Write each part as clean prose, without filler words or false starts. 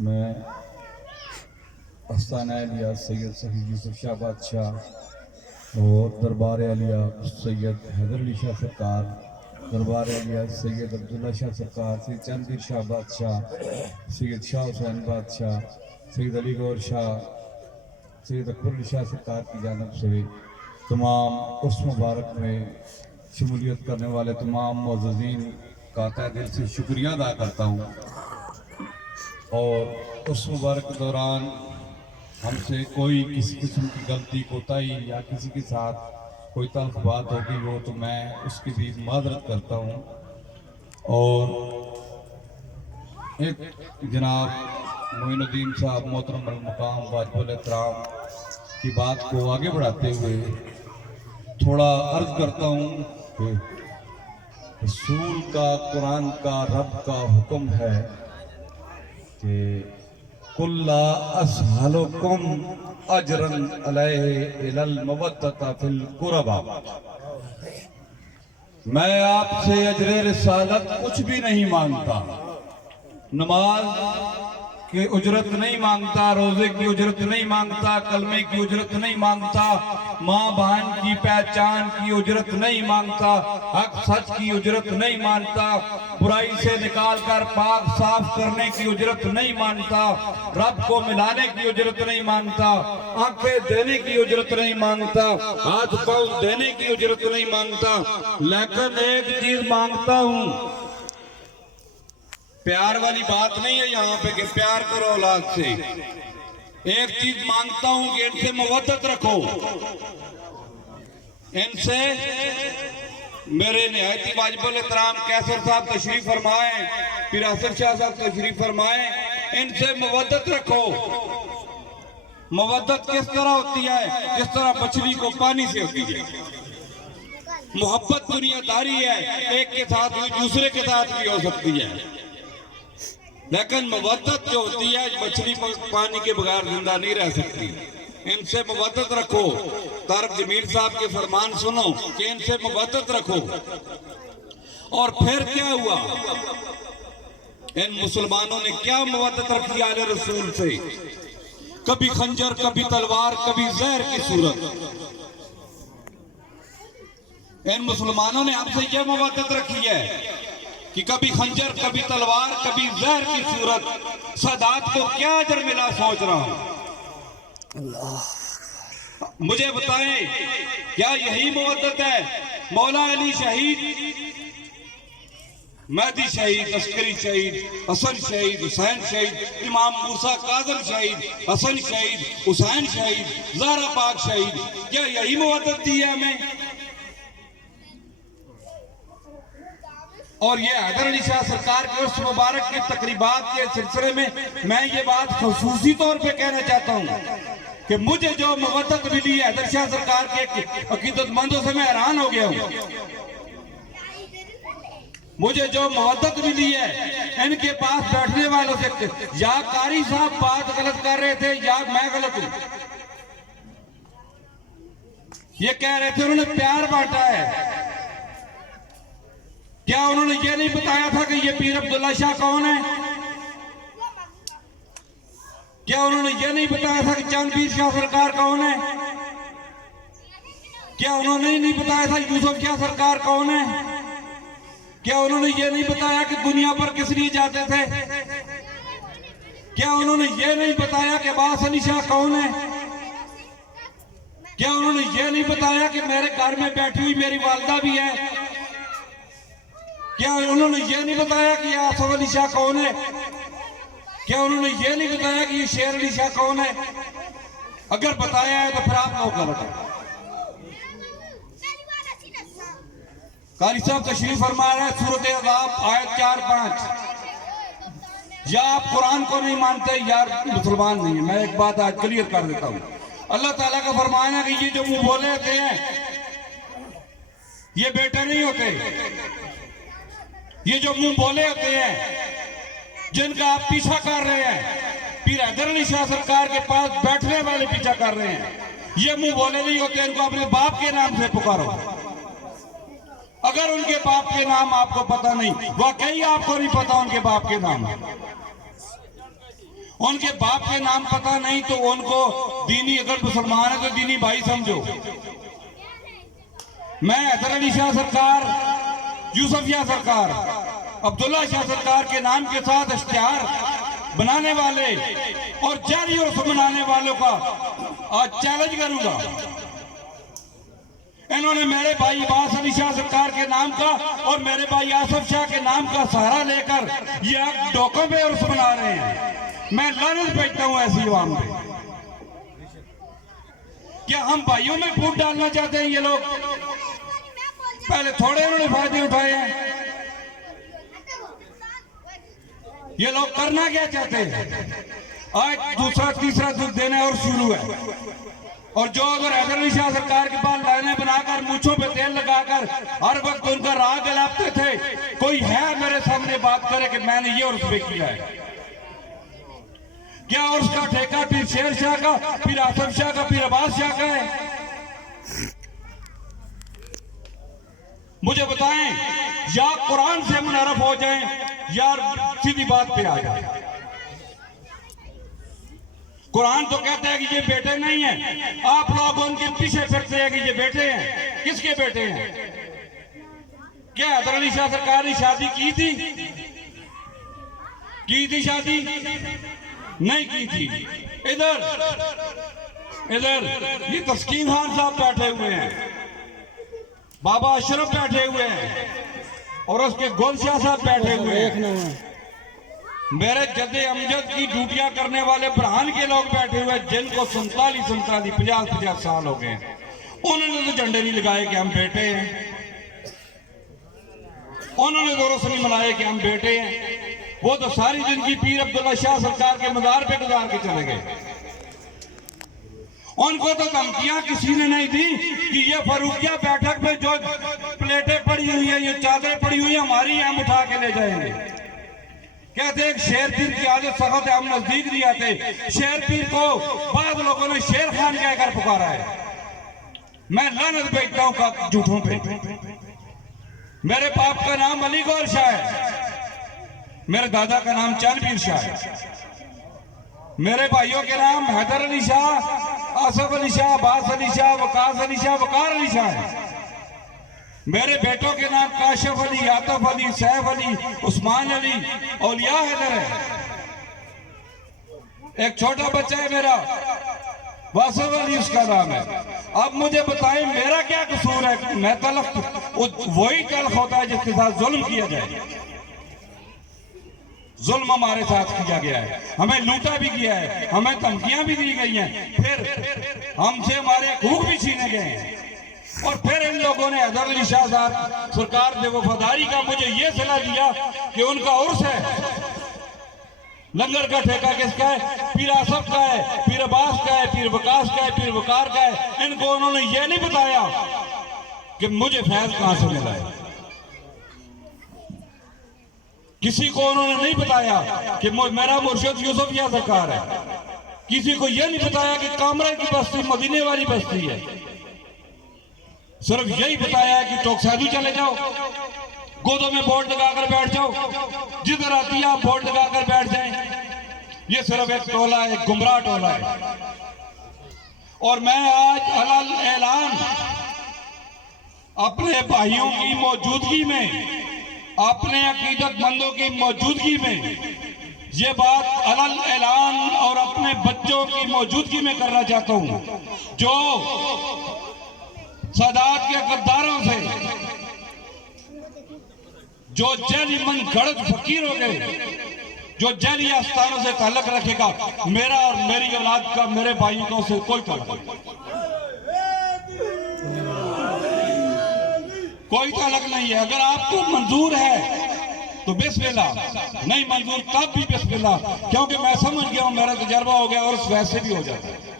मैं आस्थाना अलिया सैयद सफ़ी यूसुफ शाह बादशाह और दरबार अलिया सैयद हैदर अली शाह सरकार, दरबार अलिया सैयद अब्दुल्ला शाह सरकार, सैयद चंदीर शाह बादशाह, सैयद शाह हुसैन बादशाह, सैयद अली गौर शाह, सैयद अकबर अली शाह सरकार की जानब से तमाम उस मुबारक में शमूलियत करने वाले तमाम मुअज़्ज़ज़ीन का तहे दिल से शुक्रिया अदा करता हूँ। और उस मुबारक के दौरान हमसे कोई किसी किस्म की गलती कोताही या किसी के साथ कोई तल्ख बात होगी हो तो मैं उसकी भी माजरत करता हूँ। और एक जनाब मोइनुद्दीन साहब मोहतरम अल-मुकाम वाजिबुल एहतराम की बात को आगे बढ़ाते हुए थोड़ा अर्ज करता हूँ कि रसूल का, कुरान का, रब का हुक्म है कि कुल्ला असहलुकुम अजरन अलैहि इलल मवद्दता फिल कुरबा, मैं आपसे अजरे रिसालत कुछ भी नहीं मांगता, नमाज की उजरत नहीं मांगता, रोजे की उजरत नहीं मांगता, कलमे की उजरत नहीं मांगता, माँ बहन की पहचान की उजरत नहीं मांगता, हक सच की उजरत नहीं मांगता, बुराई से निकाल कर पाक साफ करने की उजरत नहीं मांगता, रब को मिलाने की उजरत नहीं मांगता, आंखें देने की उजरत नहीं मांगता, हाथ पाँव देने की उजरत नहीं मांगता, लेकिन एक चीज मांगता हूँ। प्यार वाली बात नहीं है यहाँ पे कि प्यार करो औलाद से। एक चीज मांगता हूं कि इनसे मुवद्दत रखो, इनसे मेरे निहायती वाजिबुल एहतराम कैसर साहब तशरीफ फरमाए, फिर असर शाह साहब तशरीफ फरमाए, इनसे मुवद्दत रखो। मुवद्दत किस तरह होती है? जिस तरह मछली को पानी से होती है। मोहब्बत दुनियादारी है, एक के साथ भी दूसरे के साथ भी हो सकती है, लेकिन मुवद्दत जो होती है मछली पानी के बगैर जिंदा नहीं रह सकती। इनसे मुवद्दत रखो। तारक जमीर साहब के फरमान सुनो कि इनसे मुवद्दत रखो। और फिर क्या हुआ? इन मुसलमानों ने क्या मुवद्दत रखी आले रसूल से? कभी खंजर, कभी तलवार, कभी जहर की सूरत। इन मुसलमानों ने हमसे यह मुवद्दत रखी है कि कभी खंजर, कभी तलवार, कभी जहर की सूरत। सादात को क्या अजर मिला सोच रहा हूं। मुझे बताएं, क्या यही मुवद्दत है? मौला अली शहीद, मेहदी शहीद, अस्करी शहीद, हसन शहीद, हुसैन शहीद, इमाम मूसा काज़िम शहीद, हसन शहीद, हुसैन शहीद, ज़हरा पाक शहीद, क्या यही मुवद्दत दी है हमें? और ये हैदर अली शाह सरकार के उस मुबारक की तकरीबात के सिलसिले में मैं ये बात खसूसी तौर पे कहना चाहता हूँ कि मुझे जो मुवद्दत मिली है हैदर शाह सरकार के अकीदतमंदों से मैं हैरान हो गया हूँ। मुझे जो मुवद्दत मिली है इनके पास बैठने वालों से, या कारी साहब बात गलत कर रहे थे या मैं गलत हूँ। ये कह रहे थे उन्होंने प्यार बांटा है। क्या उन्होंने ये नहीं बताया था कि ये पीर अब्दुल्ला शाह कौन है? क्या उन्होंने ये नहीं बताया था कि चंदीर शाह सरकार कौन है? क्या उन्होंने नहीं बताया था यूसुफ शाह सरकार कौन है? क्या उन्होंने ये नहीं बताया कि दुनिया पर किस लिए जाते थे? क्या उन्होंने ये नहीं बताया कि अब्बास अली शाह कौन है? क्या उन्होंने ये नहीं बताया कि मेरे घर में बैठी हुई मेरी वालदा भी है? क्या उन्होंने ये नहीं बताया कि आसफ अली शाह कौन है? क्या उन्होंने ये नहीं बताया कि ये शेर अली शाह कौन है? अगर बताया है तो फिर आप लोग गलत है। कारी साहब तशरीफ फरमा रहे हैं, सूरत अज़ाब आयत 4-5। या आप कुरान को नहीं मानते या मुसलमान नहीं है। मैं एक बात आज क्लियर कर देता हूँ। अल्लाह ताला का फरमान है कि ये जो मुंह बोले होते हैं ये बेटे नहीं होते। ये जो मुंह बोले होते हैं जिनका आप पीछा कर रहे हैं, पीर हैदर अली शाह सरकार के पास बैठने वाले पीछा कर रहे हैं, ये मुंह बोले नहीं होते। इनको अपने बाप के नाम से पुकारो। अगर उनके बाप के नाम आपको पता नहीं, वाकई आपको नहीं पता उनके बाप के नाम, उनके बाप के नाम पता नहीं तो उनको दीनी, अगर मुसलमान है तो दीनी भाई समझो। मैं हैदर अली शाह सरकार, यूसुफ शाह सरकार, अब्दुल्ला शाह सरकार के नाम के साथ इश्तिहार बनाने वाले और जारी उर्स बनाने वालों का आज चैलेंज करूंगा। इन्होंने मेरे भाई अब्बास अली शाह सरकार के नाम का और मेरे भाई आसफ शाह के नाम का सहारा लेकर ये डोकों पे उर्स बना रहे हैं। मैं लानत भेजता हूं ऐसी अवाम पे। क्या हम भाइयों में फूट डालना चाहते हैं ये लोग? पहले थोड़े इन्होंने फायदे उठाए हैं, ये लोग करना क्या चाहते हैं? आज दूसरा तीसरा दिन है और शुरू है। और जो अगर हैदर अली शाह सरकार के पास लाइनें बनाकर मूछों पे तेल लगाकर हर वक्त उनका राह गलाते थे, कोई है मेरे सामने बात करे कि मैंने ये उर्स पे किया है? क्या उसका ठेका पीर शेर शाह का, पीर आसफ शाह का, पीर अब्बास शाह का है? मुझे बताएं, या कुरान से मुनारफ हो जाएं या सीधी बात पे आ जाए। कुरान तो कहता है कि ये बेटे नहीं है, आप लोग उनके पीछे फिरते हैं कि ये बेटे हैं। किसके बेटे हैं? क्या हैदर अली शाह सरकार ने शादी की थी? शादी नहीं की थी। इधर ये तस्कीन खान साहब बैठे हुए हैं, बाबा अशरफ बैठे हुए हैं और उसके गोलशाह साहब बैठे हुए हैं। मेरे जद्दे अमजद की ड्यूटियां करने वाले ब्राह्मण के लोग बैठे हुए हैं, जिनको 47-50 साल हो गए। उन्होंने तो झंडे नहीं लगाए कि हम बेटे हैं, उन्होंने तो रोशनी मनाए कि हम बेटे हैं। वो तो सारी जिंदगी पीर अब्दुल्ला शाह सरकार के मज़ार पे गुजार के चले गए। उनको तो धमकियां किसी ने नहीं दी कि ये फरूकिया बैठक में जो प्लेटें पड़ी हुई है, ये चादरें पड़ी हुई है, हमारी हम उठा के ले जाएंगे। कहते एक शेर पीर की आदत सख्त है, हम नजदीक नहीं आते। शेर पीर को बाद लोगों ने शेर खान कहकर पुकारा है। मैं लानत भेजता हूं झूठों पे। मेरे बाप का नाम अली गौर शाह है, मेरे दादा का नाम चंदपीर शाह है, मेरे भाइयों के नाम हैदर अली शाह, आसफ अली शाह, अब्बास अली शाह, वकास अली शाह, वकार अली शाह है। मेरे बेटों के नाम काशिफ अली, आतफ अली, सैफ अली, उस्मान अली, औलिया हैदर है। एक छोटा बच्चा है मेरा, वासिफ अली उसका नाम है। अब मुझे बताएं मेरा क्या कसूर है? मैं तलख, वही तलख होता है जिसके साथ जुल्म किया जाए। जुल्म हमारे साथ किया गया है, हमें लूटा भी किया है, हमें धमकियां भी दी गई हैं, फिर हमसे हमारे हकूक भी छीने गए हैं। और फिर इन लोगों ने हैदर अली शाह साहब सरकार ने वफादारी का मुझे ये सलाह दिया कि उनका उर्स है, लंगर का ठेका किसका है? पीर आसफ का है, पीर अब्बास का है, पीर वकास का है, पीर वकार का है। इनको उन्होंने ये नहीं बताया कि मुझे फैज कहां से मिला है। किसी को उन्होंने नहीं बताया कि मेरा मुर्शिद यूसुफ शाह सरकार है। किसी को यह नहीं बताया कि कामरा की बस्ती मदीने वाली बस्ती है। सिर्फ यही बताया कि टोकसादू चले जाओ, गोदों में बोर्ड लगाकर बैठ जाओ, जिधर आती है आप बोर्ड लगाकर बैठ जाएं। ये सिर्फ एक टोला है, एक गुमराह टोला है। और मैं आज हलाल ऐलान अपने भाइयों की मौजूदगी में, अपने अकीदतमंदों की मौजूदगी में ये बात अलल ऐलान और अपने बच्चों की मौजूदगी में करना चाहता हूं, जो सादात के गद्दारों से, जो जैली मन गढ़ फकीर हो गए, जो जैली आस्थानों से ताल्लुक रखेगा, मेरा और मेरी औलाद का, मेरे भाइयों से कोई ताल्लुक नहीं है। अगर आपको मंजूर है तो बिस्मिल्लाह, नहीं मंजूर तब भी बिस्मिल्लाह, क्योंकि मैं समझ गया हूं, मेरा तजर्बा हो गया और वैसे भी हो जाता है।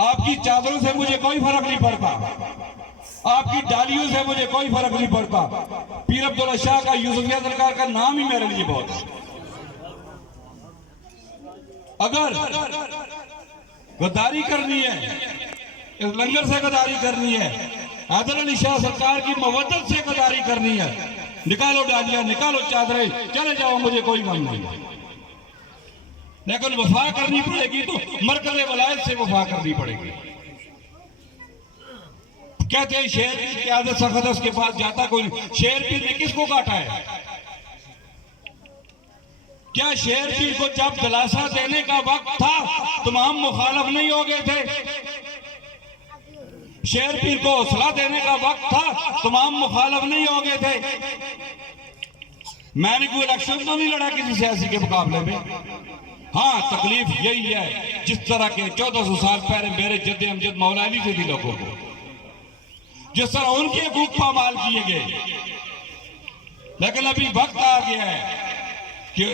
आपकी चादरों से मुझे कोई फर्क नहीं पड़ता, आपकी डालियों से मुझे कोई फर्क नहीं पड़ता। पीर अब्दुल्ला शाह का, यूसुफ शाह सरकार का नाम ही मेरे लिए बहुत है। अगर गद्दारी करनी है, इस लंगर से गद्दारी करनी है, हैदर अली शाह सरकार की मवद्दत से गद्दारी करनी है, निकालो डालियां, निकालो चादरें, चले जाओ, मुझे कोई गम नहीं। लेकिन वफा करनी पड़ेगी तो मरकज़ वलायत से वफा करनी पड़ेगी। कहते हैं शेर की क़यादत सख्त उसके पास जाता कोई। शेर पीर ने किसको काटा है? क्या शेर पीर को जब दिलासा देने का वक्त था तमाम मुखालफ नहीं हो गए थे? शेर पीर को हौसला देने का वक्त था तमाम मुखालफ नहीं हो गए थे? मैंने कोई इलेक्शन तो नहीं लड़ा किसी सियासी के मुकाबले में। हाँ, तकलीफ यही है जिस तरह के 1400 साल पहले मेरे जद्दे अमजद मौला अली से थी लोगों को, जिस तरह उनके हकूक पामाल किए गए। लेकिन अभी वक्त आ गया है कि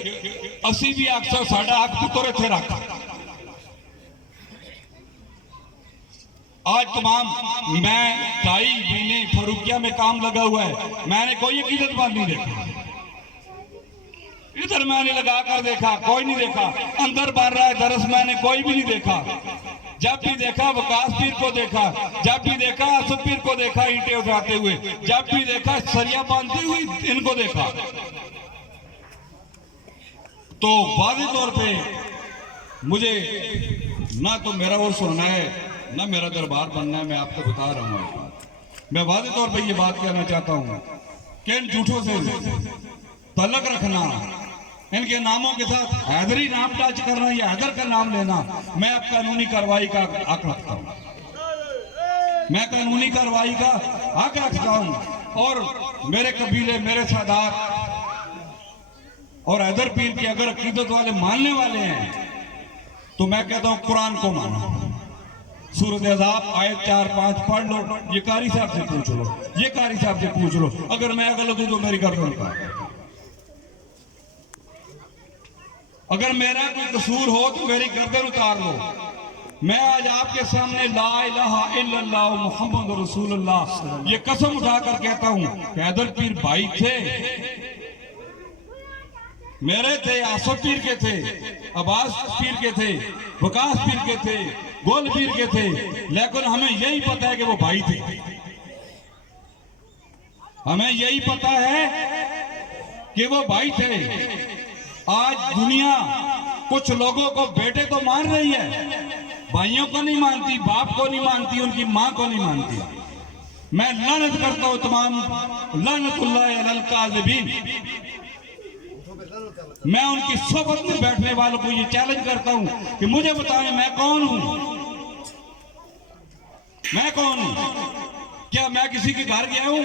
असी भी अक्सर साडा हक पुत्र थे रख। आज तमाम मैं 2.5 महीने फरूकिया में काम लगा हुआ है, मैंने कोई अकीदतमंद नहीं देखा। इधर मैंने लगा कर देखा, कोई नहीं देखा। अंदर बन रहा है दरस, मैंने कोई भी नहीं देखा। जब भी देखा वकास पीर को देखा, जब भी देखा आसफ पीर को देखा ईंटें उठाते हुए, जब भी देखा सरिया बांधते हुए इनको देखा। तो वाज़ेह तौर पे मुझे ना तो मेरा और सुनना है ना मेरा दरबार बनना है। मैं आपको बता रहा हूँ, मैं वाज़ेह तौर पे ये बात कहना चाहता हूँ कि इन झूठों से तल्लक रखना, इनके नामों के साथ हैदरी नाम टच करना या हैदर का नाम लेना, मैं अब कानूनी कार्रवाई का हक रखता हूँ। मैं कानूनी कार्रवाई का हक रखता हूँ। और मेरे कबीले, मेरे सादात और हैदर पीर की अगर अकीदत वाले मानने वाले हैं तो मैं कहता हूँ कुरान को मानो। सूरत अज़ाब आयत 4-5 पढ़ लो, ये कारी साहब से पूछ लो, ये कारी साहब से पूछ लो। अगर मैं गलत हूं तो मेरी गर्दन का, अगर मेरा कोई कसूर हो तो मेरी गर्दन उतार लो। मैं आज आपके सामने ला इलाहा इल्लल्लाह मुहम्मद रसूलुल्लाह ये कसम उठाकर कहता हूं। हैदर पीर भाई थे, मेरे थे, आसफ पीर के थे, अब्बास पीर के थे, वकास पीर के थे, गोल पीर के थे, लेकिन हमें यही पता है कि वो भाई थे। हमें यही पता है कि वो भाई थे। आज दुनिया कुछ लोगों को बेटे तो मान रही है, भाइयों को नहीं मानती, बाप को नहीं मानती, उनकी मां को नहीं मानती। मैं लानत करता हूं तमाम लानतुल्लाह अलल काज़िबीन। मैं उनकी सोबत में बैठने वालों को ये चैलेंज करता हूं कि मुझे बताएं मैं कौन हूं, मैं कौन हूं? क्या मैं किसी के घर गया हूं?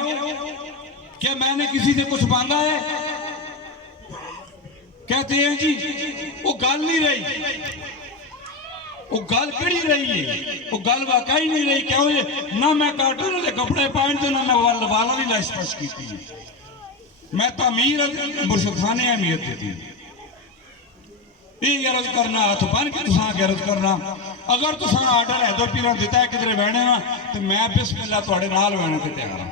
क्या मैंने किसी से कुछ मांगा है? कहते हैं जी वो गल नहीं रही, वो गल कड़ी रही है, वो गल वाकई नहीं रही। क्यों? ना मैं कार्टून के कपड़े पहनते ना मैं वाला की लाश स्पर्श की। मैं तो अमीर मुर्शद खान ने अहमियत दी। ये अर्ज करना हथ बन के तुसा अर्ज करना, अगर तुसा आर्डर हैदर पीर दिता है किधरे बहने ना तो मैं बिस्मिल्लाह तुहाडे नाल बहने ते तैयार हां।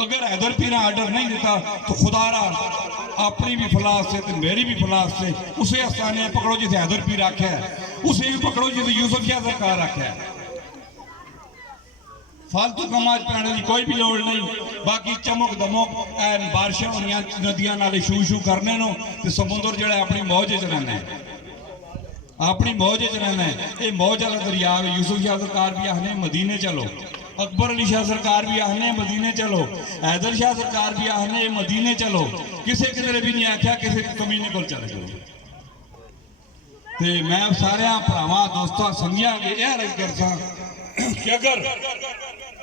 अगर हैदर पीर आर्डर नहीं दिता तो खुदारा अपनी भी फलास से तो मेरी भी फलास से उसे आस्थाने पकड़ो जिसे हैदर पीर आख्या है, उसे भी पकड़ो जिसे यूसुफ शाह सरकार आख्या है। फालतू कमाज पैने की कोई भी लोड़ नहीं। बाकी चमक दमक बारिशा होनिया नदियां नाले शू शू करने नो ते समुद्र जो अपनी मौज च रहना है, अपनी मौज च रहना है। ये मौज वाला दरिया है। यूसुफ शाह सरकार भी आखने मदीने चलो, अकबर अली शाह सरकार भी आखने मदीने चलो, हैदर शाह सरकार भी आखने मदीने चलो। किसी किधरे भी नहीं आख्या किसी कमीने को चले जाओ। ते मैं सारे भरावां दोस्तों संगियां यह अर्ज करता कि अगर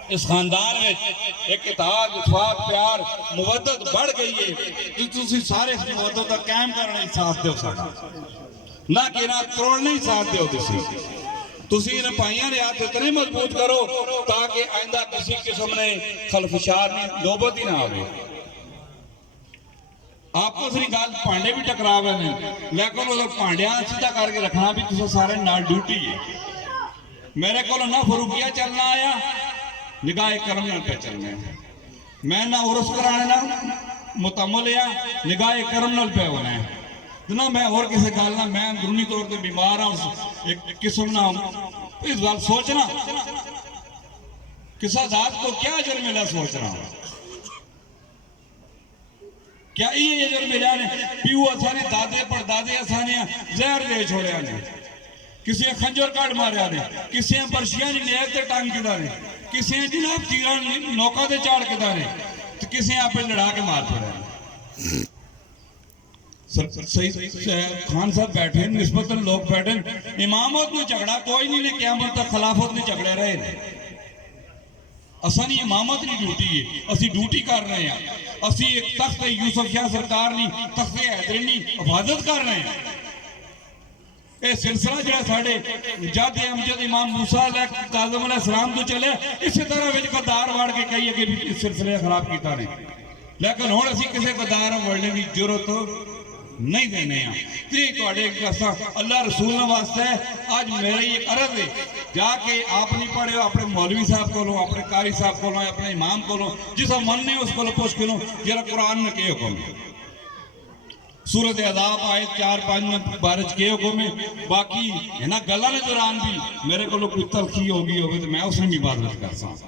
इस खानदान में एक इत्तेहाद, इत्तेफाक, प्यार, मुवद्दत बढ़ गई है तो तुसी सारे इस मुवद्दत का कायम करने साथ दो साडा, ना कि ना तोड़ने ही साथ दो। तुसी इन भाइयों ने हाथ इतने मजबूत करो ताकि आइंदा किसी किस्म ने खलफशार की नौबत ही ना आवे। आपस में गल भांडे भी टकरावे ने, लेकिन वो भांडिया सीधा करके रखना भी तुम सारे नाल ड्यूटी है। मेरे को ना फरूकिया चलना आया, निगाह करम नाल पे चलना है। मैं ना उर्स कराने ना मुतमल या निगाह करम नाल पे होना है ना। मैं और किसी गल ना, मैं अंदरूनी तौर पर बीमार हाँ, एक किस्म ना इस गल सोचना किसा जात को क्या अजर मिला सोचना, क्या ये अजर मिला ने प्यू असाने दादे परदादे असाने ਜ਼ਹਿਰ ਦੇ ਛੋੜਿਆ ਨੇ, ਕਿਸੇ ਖੰਜਰ ਕੱਢ ਮਾਰਿਆ ਨੇ, ਕਿਸੇ ਬਰਸ਼ੀਆਂ ਦੀ ਨੇਕ ਤੇ ਟੰਗ ਕਿਦਾ ਨੇ, ਕਿਸੇ ਜਨਾਬ ਤੀਰਾਂ ਨੌਕਾ ਤੇ ਚਾੜ ਕਿਦਾ ਨੇ, ਤੇ ਕਿਸੇ ਆਪੇ ਲੜਾ के मार छोड़ा ने। सही खान साहब बैठे निस्बतन लोग बैठे, इमामत में झगड़ा कोई नहीं ने, क़यामत तक खिलाफत में झगड़े रहे ने। असानी इमामत की ड्यूटी है, असी ड्यूटी कर रहे हैं, असी एक तख्त यूसुफ शाह सरकार नी, तख्त हैदरी नी हिफाजत कर रहे हैं। ये सिलसिला जो साढ़े जद अमजद इमाम मूसा काज़िम अलैहिस्सलाम तो चले, इसी तरह विच गद्दार वाड़ के कई अगे भी इस सिलसिले खराब किया ने, लेकिन हुण असी किसी गद्दार वड़ने की जरूरत नहीं देने। अल्लाह रसूल वास्ते आज मेरी अर्ज है, जाके आप नहीं पढ़े अपने मौलवी साहब को, अपने कारी साहब को, अपने इमाम को, जिस मनने उसको पुछ के लो जरा कुरान ने के हुक्म, सूरत अज़ाब आयत 4-5 में बारिश के हुक्म है। बाकी इन्होंने गलों के दौरान भी मेरे को कोई तलखी होगी हो तो मैं उसने भी इबादत कर सकता,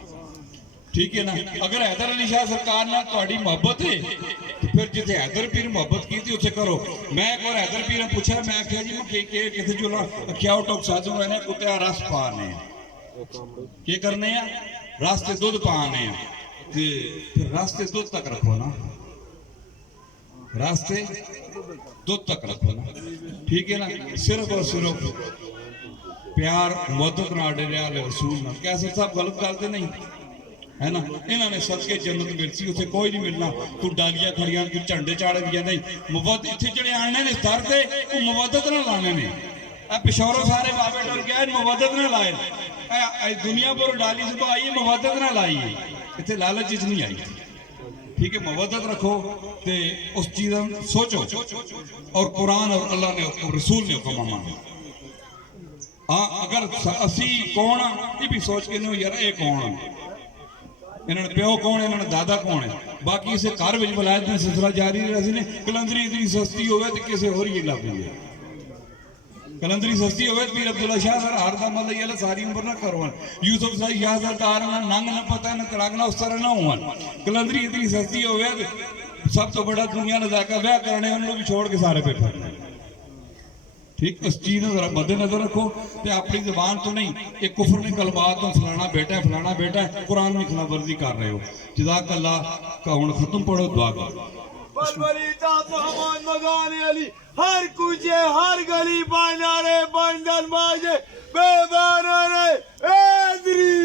ठीक है ना। अगर हैदर अली शाह सरकार ना थोड़ी मोहब्बत है तो फिर जिथे हैदर पीर मोहब्बत की थी उसे करो। मैं एक बार हैदर पीर ने पूछा, मैं आख्या जी मैं कितने जो क्या टोक साजू मैंने कुत्ते रस पाने के करने रास्ते दुध पाने, फिर रास्ते दुध तक रखो ना, रास्ते दुध तक रखो ना, ठीक है ना। सिर्फ और सिर्फ प्यार मुहब्बत ना डेरे रसूल ना, क्या सर साहब गलत करते नहीं है ना। इन्होंने सदके जन्नत मिलती, उसे कोई नहीं मिलना। तू डालियां खड़ियां, तू झंडे चाड़े दिया नहीं, मुहब्बत इतने जड़े आने ने स्तर से वो मुहब्बत ना लाने ने। पिछोरों सारे बाबे डर गए, मुहब्बत ना लाए, दुनिया पर डाली से आई मुहब्बत ना लाई, इतने लालच चीज नहीं आई, ठीक है। मुहब्बत रखो ते उस चीज सोचो, और कुरान और अल्लाह ने रसूल ने हुक्म मानो। हाँ अगर असी कौन ये भी सोच के नहीं यार ये कौन, इन्होंने प्यो कौन है, इन्होंने दादा कौन है, बाकी इसे घर में वलायत में सिलसिला जारी रहा। कलंदरी इतनी सस्ती हो तो किसी होर ही लग गई है, कलंदरी सस्ती हो पीर अब्दुल्ला शाह सर हर का मतलब सारी उम्र ना करो, यूसुफ शाह सरकार ना नंग ना पता ना तड़ाक ना उस तरह ना हुआ। कलंदरी इतनी सस्ती हो सब तो बड़ा दुनिया ने जाकर ब्याह करने उन्होंने भी छोड़ के सारे पे फिरने, ठीक। इस चीज जरा मद्देनजर रखो तो अपनी जबान तो नहीं एक कुफर ने कलमात तो फलाना बेटा है, फलाना बेटा है, कुरान में खिलाफवर्जी कर रहे हो। जज़ाक अल्लाह का हुण खत्म पढ़ो, दुआ करो। हर कुछे हर गली बानारे बंदन बाजे बेबाना रे एदरी